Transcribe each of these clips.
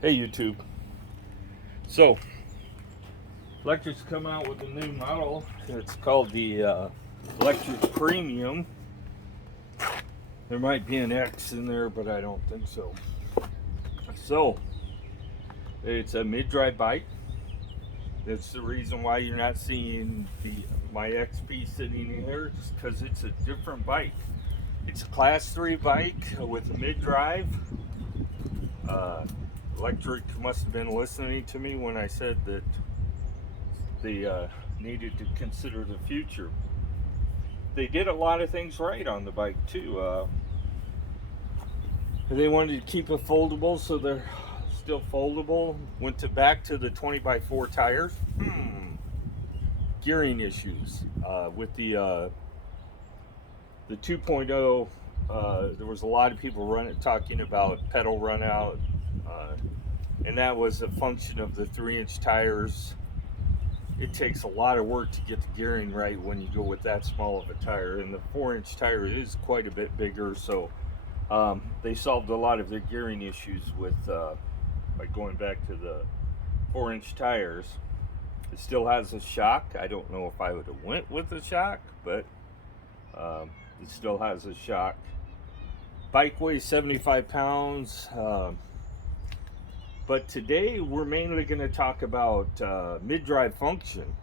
Hey YouTube. So, Lectric's come out with a new model. It's called the Lectric Premium. There might be an X in there, but I don't think so. So, it's a mid-drive bike. That's the reason why you're not seeing my XP sitting here, just because it's a different bike. It's a Class 3 bike with a mid-drive. Lectric must have been listening to me when I said that they needed to consider the future. They did a lot of things right on the bike too. They wanted to keep it foldable, so they're still foldable. Went back to the 20x4 tires. Gearing issues with the 2.0. There was a lot of people talking about pedal run out, and that was a function of the 3-inch tires. It takes a lot of work to get the gearing right when you go with that small of a tire, and the 4-inch tire is quite a bit bigger, so they solved a lot of their gearing issues with by going back to the 4-inch tires. It still has a shock. I don't know if I would have went with a shock, but it still has a shock. Bike weighs 75 pounds. But today we're mainly going to talk about mid-drive function.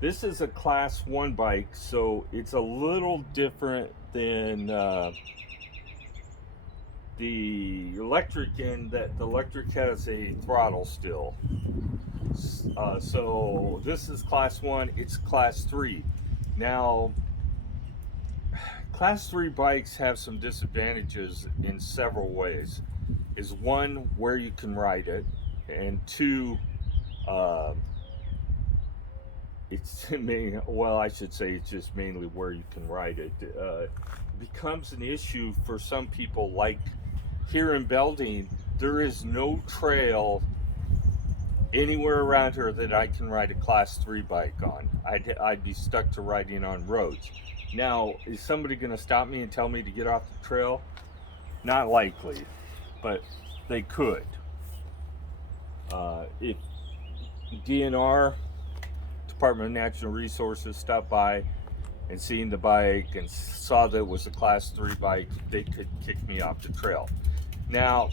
This is a Class 1 bike, so it's a little different than the Lectric, in that the Lectric has a throttle still. So this is Class 1, it's Class 3. Now, Class 3 bikes have some disadvantages in several ways. Is one, where you can ride it, and two, I should say it's just mainly where you can ride it. Becomes an issue for some people. Like here in Belding, there is no trail anywhere around here that I can ride a Class 3 bike on. I'd be stuck to riding on roads. Now, is somebody going to stop me and tell me to get off the trail? Not likely, but they could. If DNR, Department of Natural Resources, stopped by and seen the bike and saw that it was a Class 3 bike, they could kick me off the trail. Now,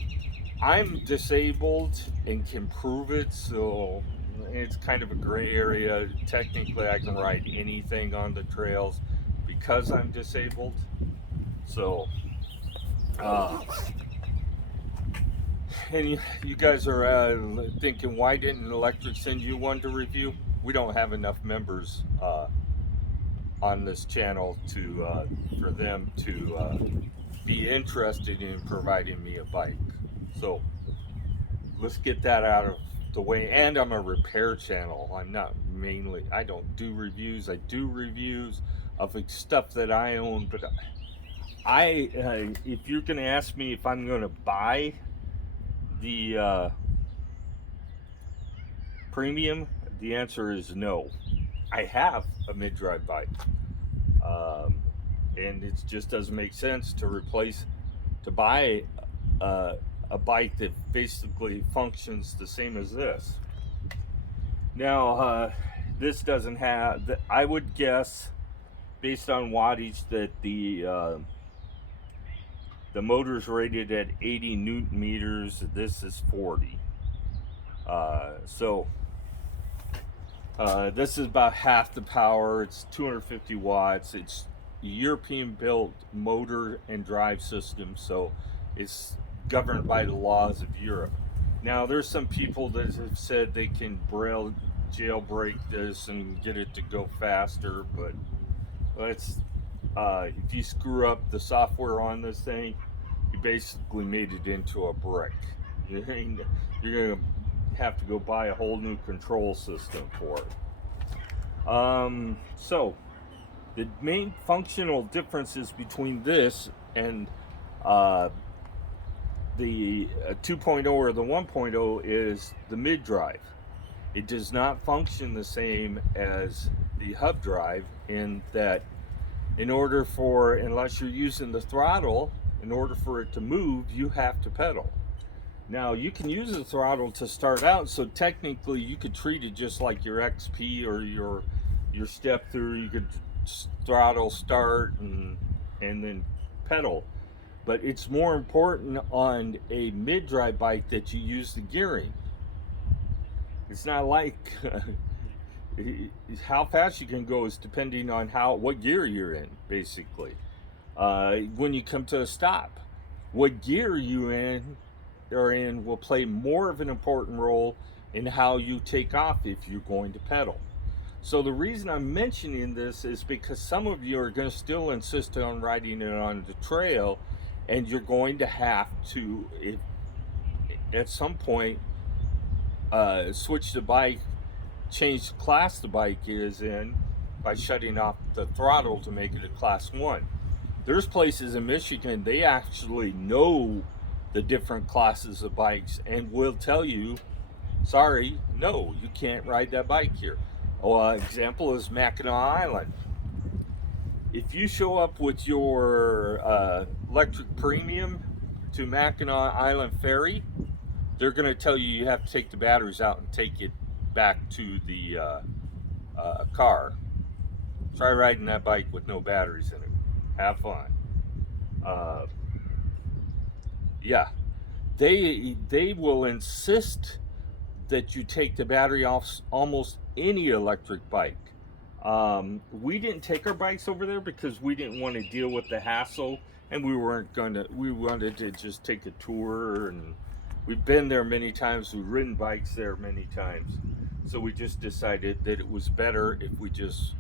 I'm disabled and can prove it, so it's kind of a gray area. Technically, I can ride anything on the trails because I'm disabled. So, and you guys are thinking, why didn't Lectric send you one to review? We don't have enough members on this channel for them to be interested in providing me a bike. So let's get that out of the way. And I'm a repair channel. I don't do reviews. I do reviews of stuff that I own, but if you're going to ask me if I'm going to buy the premium, the answer is no. I have a mid-drive bike, and it just doesn't make sense to buy a bike that basically functions the same as this. Now, this doesn't have. I would guess, based on wattage, that the motor's rated at 80 Newton meters. This is 40. This is about half the power. It's 250 watts. It's a European-built motor and drive system, so it's governed by the laws of Europe. Now, there's some people that have said they can jailbreak this and get it to go faster, but if you screw up the software on this thing, you basically made it into a brick. You're going to have to go buy a whole new control system for it. So the main functional differences between this and the 2.0 or the 1.0 is the mid-drive. It does not function the same as the hub drive, in that unless you're using the throttle, in order for it to move, you have to pedal. Now you can use the throttle to start out, so technically you could treat it just like your XP or your step through. You could throttle start and then pedal. But it's more important on a mid-drive bike that you use the gearing. It's not like how fast you can go is depending on what gear you're in, basically. When you come to a stop, what gear you are in will play more of an important role in how you take off if you're going to pedal. So the reason I'm mentioning this is because some of you are going to still insist on riding it on the trail, and you're going to have to, at some point, switch the bike, change the class the bike is in by shutting off the throttle to make it a class 1. There's places in Michigan, they actually know the different classes of bikes and will tell you, sorry, no, you can't ride that bike here. Example is Mackinac Island. If you show up with your Lectric Premium to Mackinac Island Ferry, they're going to tell you have to take the batteries out and take it back to the car. Try riding that bike with no batteries in it. Have fun. Yeah, they will insist that you take the battery off almost any electric bike. We didn't take our bikes over there because we didn't want to deal with the hassle, and we wanted to just take a tour, and we've been there many times. We've ridden bikes there many times, so we just decided that it was better if we just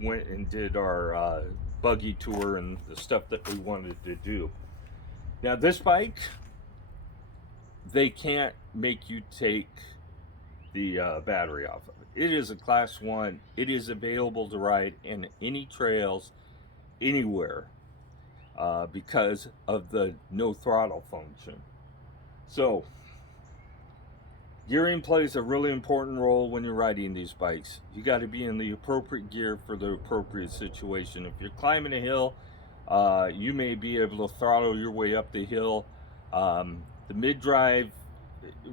went and did our buggy tour and the stuff that we wanted to do. Now this bike, they can't make you take the battery off of it. It is a class 1. It is available to ride in any trails anywhere because of the no throttle function. So gearing plays a really important role when you're riding these bikes. You got to be in the appropriate gear for the appropriate situation. If you're climbing a hill, you may be able to throttle your way up the hill. The mid-drive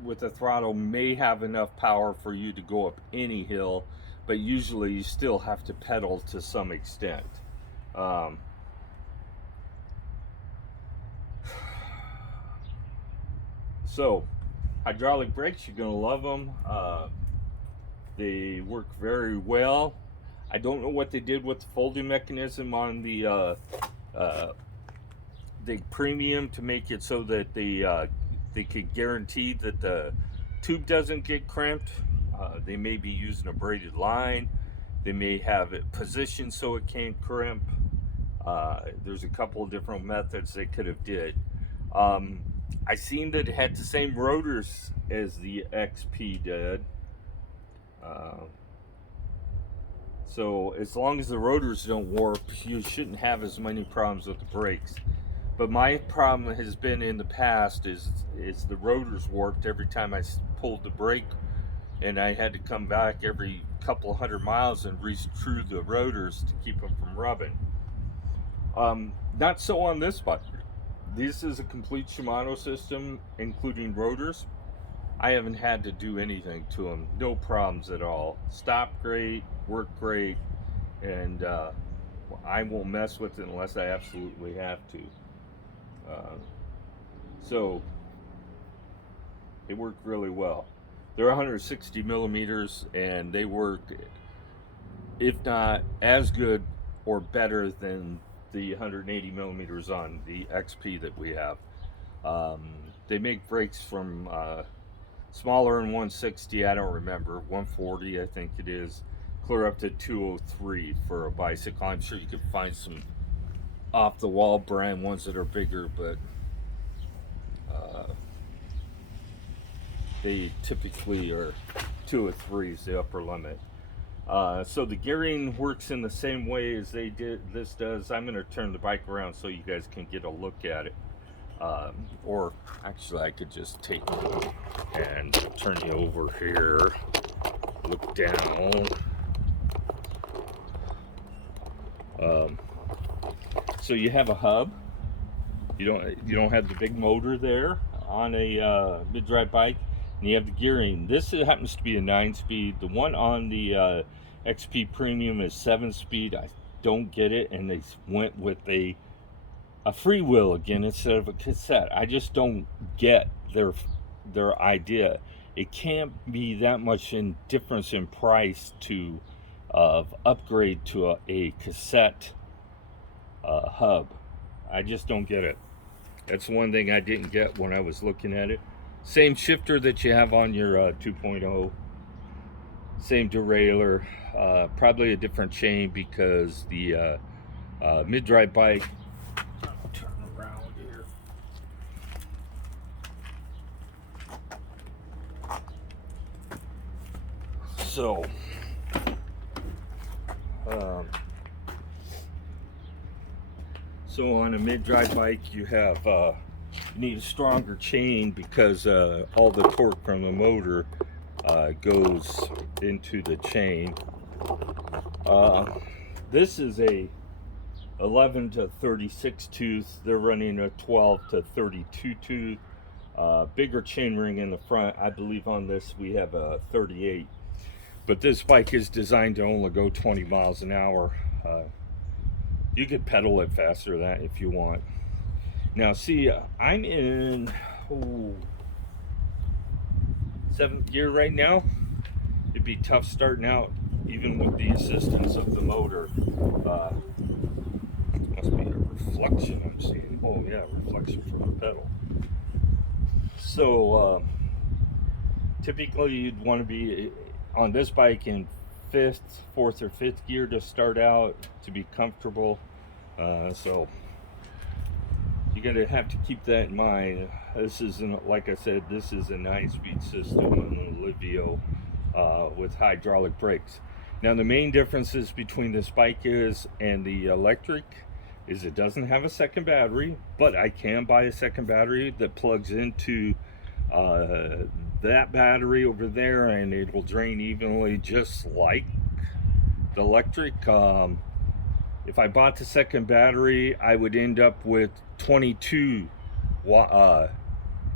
with the throttle may have enough power for you to go up any hill, but usually you still have to pedal to some extent. So hydraulic brakes, you're gonna love them. They work very well. I don't know what they did with the folding mechanism on the premium to make it so that they could guarantee that the tube doesn't get crimped. They may be using a braided line. They may have it positioned so it can't crimp. There's a couple of different methods they could have did. I seen that it had the same rotors as the XP did. So as long as the rotors don't warp, you shouldn't have as many problems with the brakes. But my problem has been in the past is the rotors warped every time I pulled the brake, and I had to come back every couple 100 miles and re-screw the rotors to keep them from rubbing. Not so on this bike. This is a complete Shimano system, including rotors. I haven't had to do anything to them. No problems at all. Stop great, work great, and I won't mess with it unless I absolutely have to. So they work really well. They're 160 millimeters, and they work, if not as good or better than the 180 millimeters on the XP that we have. They make brakes from smaller than 160, I don't remember, 140 I think it is, clear up to 203 for a bicycle. I'm sure you could find some off the wall brand ones that are bigger, but they typically are 203 is the upper limit. So the gearing works in the same way as this does. I'm going to turn the bike around so you guys can get a look at it. Or actually I could just take it and turn you over here, look down. So you have a hub. You don't have the big motor there on a mid-drive bike, and you have the gearing. This happens to be a 9-speed. The one on the XP Premium is 7-speed. I don't get it, and they went with a freewheel again instead of a cassette. I just don't get their idea. It can't be that much in difference in price to upgrade to a cassette hub. I just don't get it. That's one thing I didn't get when I was looking at it. Same shifter that you have on your 2.0, same derailleur, probably a different chain because the mid-drive bike, I'll turn around here. So, so on a mid-drive bike, you have you need a stronger chain because all the torque from the motor goes into the chain. This is a 11 to 36 tooth. They're running a 12 to 32 tooth. Bigger chain ring in the front. I believe on this we have a 38. But this bike is designed to only go 20 miles an hour. You could pedal it faster than that if you want. Now see, I'm in 7th gear right now. It'd be tough starting out even with the assistance of the motor. Must be a reflection I'm seeing. Oh yeah, reflection from the pedal. So typically you'd want to be on this bike in 4th or 5th gear to start out to be comfortable. So you're gonna have to keep that in mind. This isn't, like I said, this is a 9-speed system on the Livio with hydraulic brakes. Now the main differences between this bike and the Lectric is it doesn't have a second battery, but I can buy a second battery that plugs into that battery over there, and it will drain evenly just like the Lectric. If I bought the second battery, I would end up with 22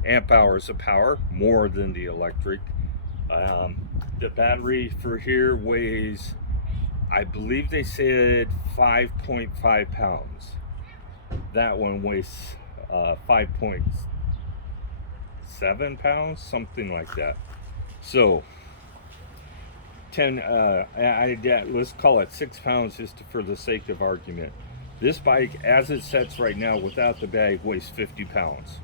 amp hours of power, more than the Lectric. The battery for here weighs, I believe they said 5.5 pounds. That one weighs 5.7 pounds, something like that. So 10, let's call it 6 pounds just for the sake of argument. This bike, as it sets right now without the bag, weighs 50 pounds.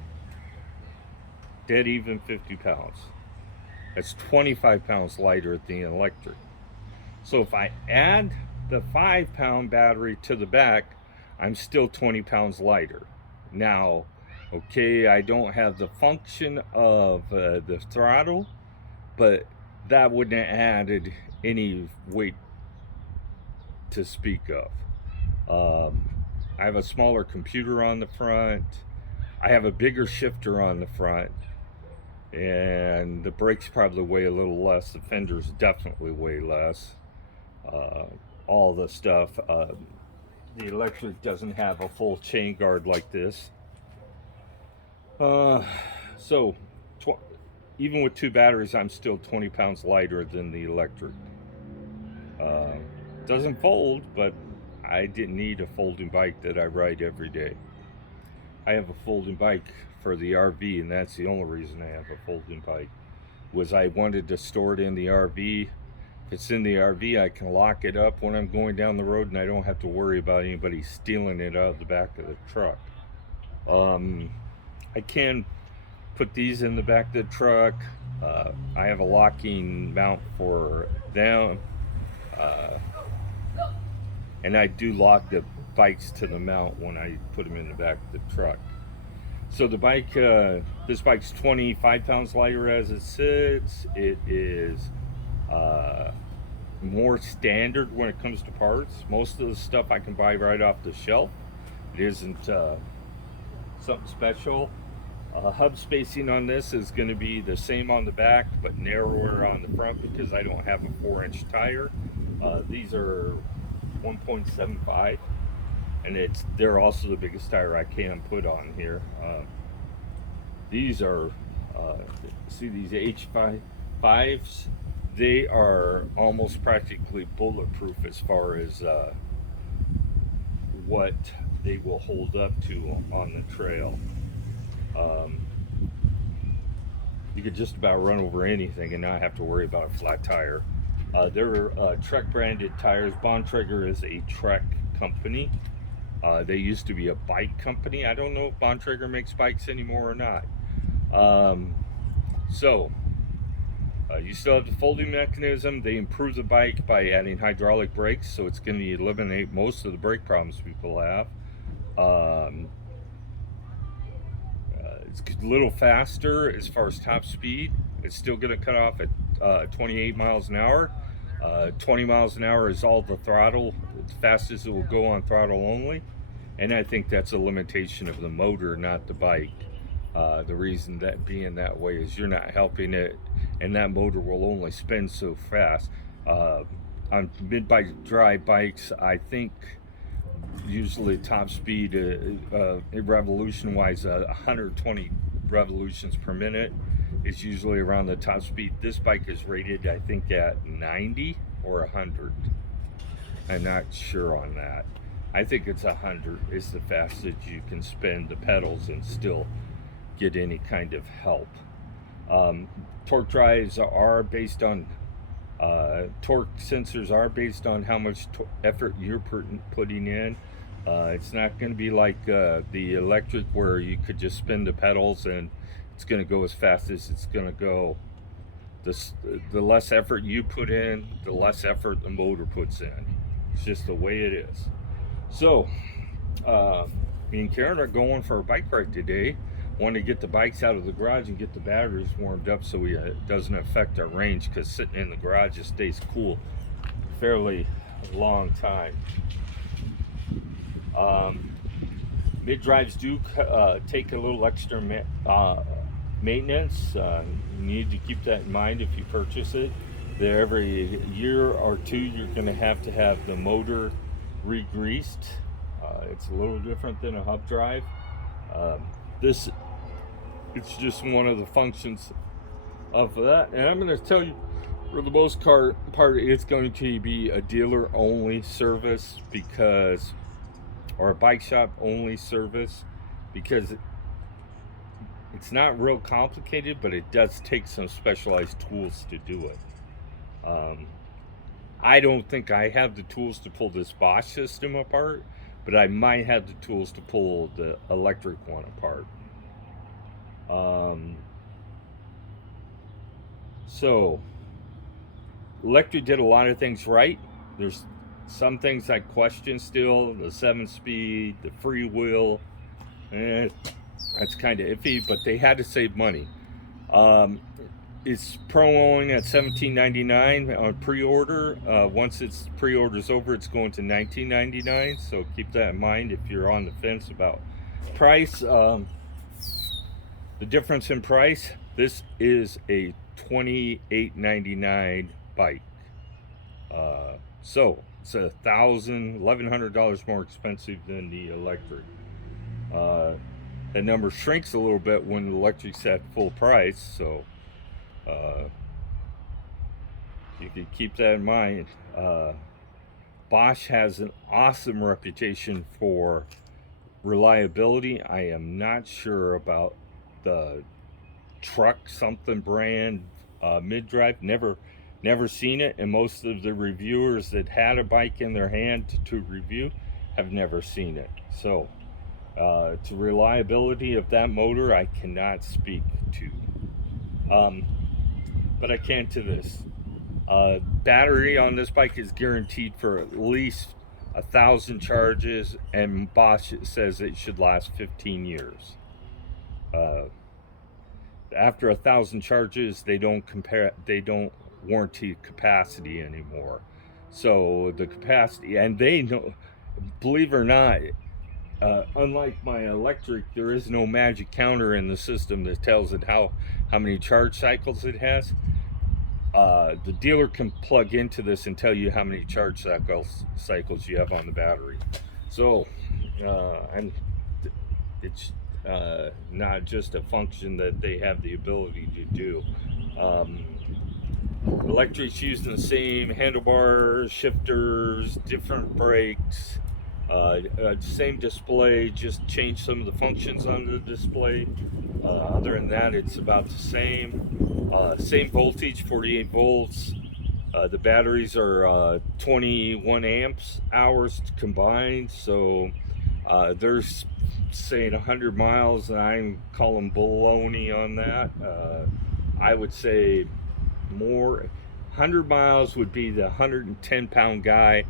Dead even 50 pounds. That's 25 pounds lighter than the Lectric. So if I add the 5-pound battery to the back, I'm still 20 pounds lighter. Now, okay, I don't have the function of the throttle, but that wouldn't have added any weight to speak of. I have a smaller computer on the front. I have a bigger shifter on the front, and the brakes probably weigh a little less. The fenders definitely weigh less. All the stuff. The Lectric doesn't have a full chain guard like this. So even with 2 batteries, I'm still 20 pounds lighter than the Lectric. Doesn't fold, but I didn't need a folding bike that I ride every day. I have a folding bike for the RV, and that's the only reason I have a folding bike, was I wanted to store it in the RV. If it's in the RV, I can lock it up when I'm going down the road, and I don't have to worry about anybody stealing it out of the back of the truck. I can put these in the back of the truck. I have a locking mount for them, and I do lock the bikes to the mount when I put them in the back of the truck. So the bike, this bike's 25 pounds lighter as it sits. It is more standard when it comes to parts. Most of the stuff I can buy right off the shelf. It isn't something special. Hub spacing on this is going to be the same on the back, but narrower on the front because I don't have a 4-inch tire. These are 1.75. and they're also the biggest tire I can put on here. These are see these H5s. They are almost practically bulletproof as far as what they will hold up to on the trail. Um, you could just about run over anything and not have to worry about a flat tire. They're Trek branded tires. Bontrager is a Trek company. They used to be a bike company. I don't know if Bontrager makes bikes anymore or not. Um, so you still have the folding mechanism. They improve the bike by adding hydraulic brakes, so it's going to eliminate most of the brake problems people have. Um, it's a little faster as far as top speed. It's still going to cut off at 28 miles an hour. 20 miles an hour is all the throttle. The fastest it will go on throttle only. And I think that's a limitation of the motor, not the bike. The reason that being that way is you're not helping it, and that motor will only spin so fast. On mid-bike dry bikes, I think usually top speed revolution wise 120 revolutions per minute is usually around the top speed. This bike is rated, I think, at 90 or 100. I'm not sure on that. I think it's 100 is the fastest you can spin the pedals and still get any kind of help. Torque drives are based on torque sensors are based on how much effort you're putting in. It's not going to be like the electric where you could just spin the pedals and it's going to go as fast as it's going to go. The less effort you put in, the less effort the motor puts in. It's just the way it is. So, me and Karen are going for a bike ride today. Want to get the bikes out of the garage and get the batteries warmed up so it doesn't affect our range, because sitting in the garage it stays cool fairly long time. Mid drives do take a little extra maintenance. You need to keep that in mind if you purchase it. There, every year or two you're going to have the motor re-greased. It's a little different than a hub drive. It's just one of the functions of that, and I'm going to tell you, for the most part, it's going to be a dealer only service, or a bike shop only service, because it's not real complicated, but it does take some specialized tools to do it. I don't think I have the tools to pull this Bosch system apart, but I might have the tools to pull the electric one apart. So Lectric did a lot of things right. There's some things I question still. The 7-speed, the freewheel, that's kind of iffy, but they had to save money. It's promoing at $17.99 on pre-order. Once its pre-order's over, it's going to $19.99. So keep that in mind if you're on the fence about price. The difference in price: this is a $28.99 bike. So it's $1,100 more expensive than the electric. That number shrinks a little bit when the electric's at full price. So you can keep that in mind. Bosch has an awesome reputation for reliability. I am not sure about the truck something brand mid-drive. Never seen it, and most of the reviewers that had a bike in their hand to review have never seen it. So to reliability of that motor, I cannot speak to. But I can to this. Battery on this bike is guaranteed for at least 1,000 charges, and Bosch says it should last 15 years. After 1,000 charges, they don't warranty capacity anymore. So the capacity, and they know, believe it or not, unlike my electric, there is no magic counter in the system that tells it how many charge cycles it has. The dealer can plug into this and tell you how many charge cycles you have on the battery. So It's not just a function that they have the ability to do. Um, Lectric's using the same handlebars, shifters, different brakes, same display, just change some of the functions on the display. Other than that, it's about the same. Same voltage, 48 volts. The batteries are 21 amps hours combined, so they're saying 100 miles, and I'm calling baloney on that. I would say more. 100 miles would be the 110-pound guy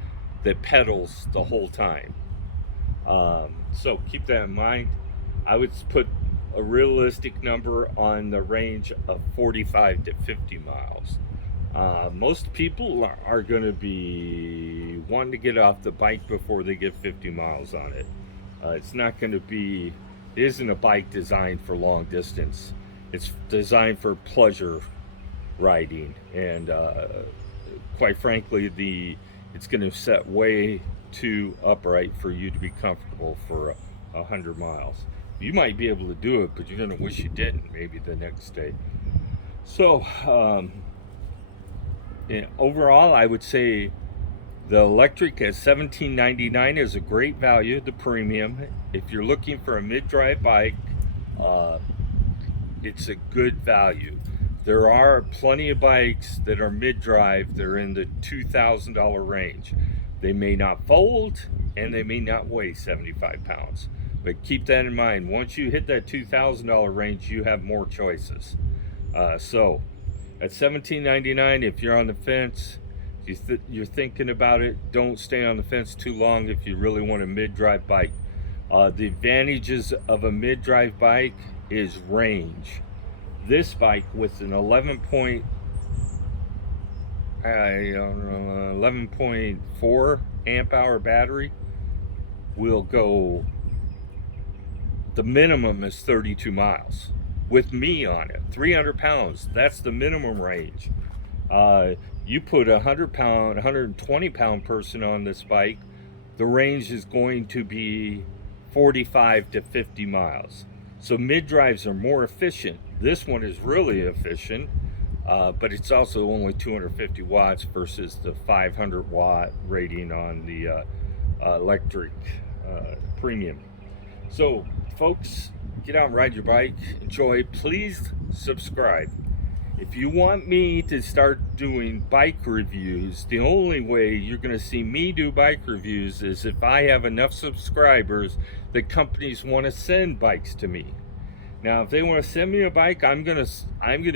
that pedals the whole time. So keep that in mind. I would put a realistic number on the range of 45 to 50 miles. Most people are going to be wanting to get off the bike before they get 50 miles on it. It's not going to be, it isn't a bike designed for long distance. It's designed for pleasure riding, and quite frankly, it's going to set way too upright for you to be comfortable for 100 miles. You might be able to do it, but you're going to wish you didn't maybe the next day. So overall, I would say the Lectric at $17.99 is a great value, the premium. If you're looking for a mid-drive bike, it's a good value. There are plenty of bikes that are mid-drive. They're in the $2,000 range. They may not fold, and they may not weigh 75 pounds. But keep that in mind. Once you hit that $2,000 range, you have more choices. So at $17.99, if you're on the fence, if you're thinking about it, don't stay on the fence too long if you really want a mid-drive bike. The advantages of a mid-drive bike is range. This bike with an 11.4 amp hour battery will go, the minimum is 32 miles with me on it. 300 pounds, that's the minimum range. You put a 100-pound, 120-pound person on this bike, the range is going to be 45 to 50 miles. So mid-drives are more efficient. This one is really efficient, but it's also only 250 watts versus the 500 watt rating on the Lectric Premium. So folks, get out and ride your bike, enjoy. Please subscribe. If you want me to start doing bike reviews, the only way you're going to see me do bike reviews is if I have enough subscribers that companies want to send bikes to me. Now, if they want to send me a bike, I'm gonna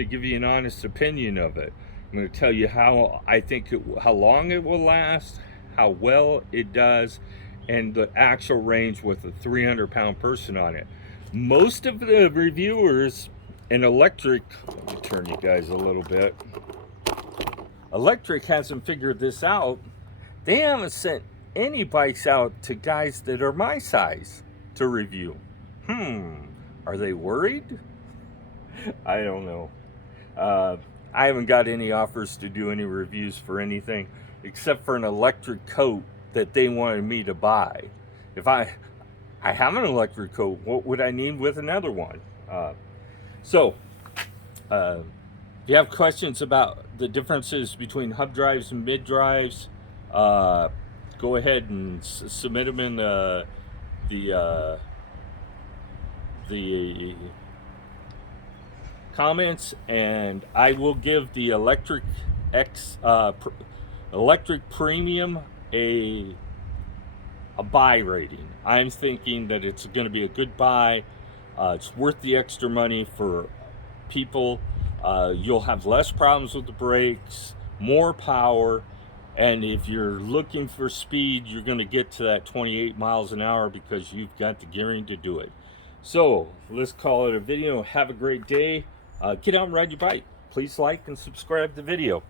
give you an honest opinion of it. I'm going to tell you how I think how long it will last, how well it does, and the actual range with a 300-pound person on it. Most of the reviewers in Lectric, let me turn you guys a little bit. Lectric hasn't figured this out. They haven't sent any bikes out to guys that are my size to review. Are they worried? I don't know. I haven't got any offers to do any reviews for anything except for an electric coat that they wanted me to buy. If I have an electric coat, what would I need with another one? So, if you have questions about the differences between hub drives and mid drives, go ahead and submit them in the comments, and I will give the Lectric Lectric Premium a buy rating. I'm thinking that it's going to be a good buy. It's worth the extra money for people. You'll have less problems with the brakes, more power, and if you're looking for speed, you're going to get to that 28 miles an hour because you've got the gearing to do it. So let's call it a video. Have a great day. Get out and ride your bike. Please like and subscribe the video.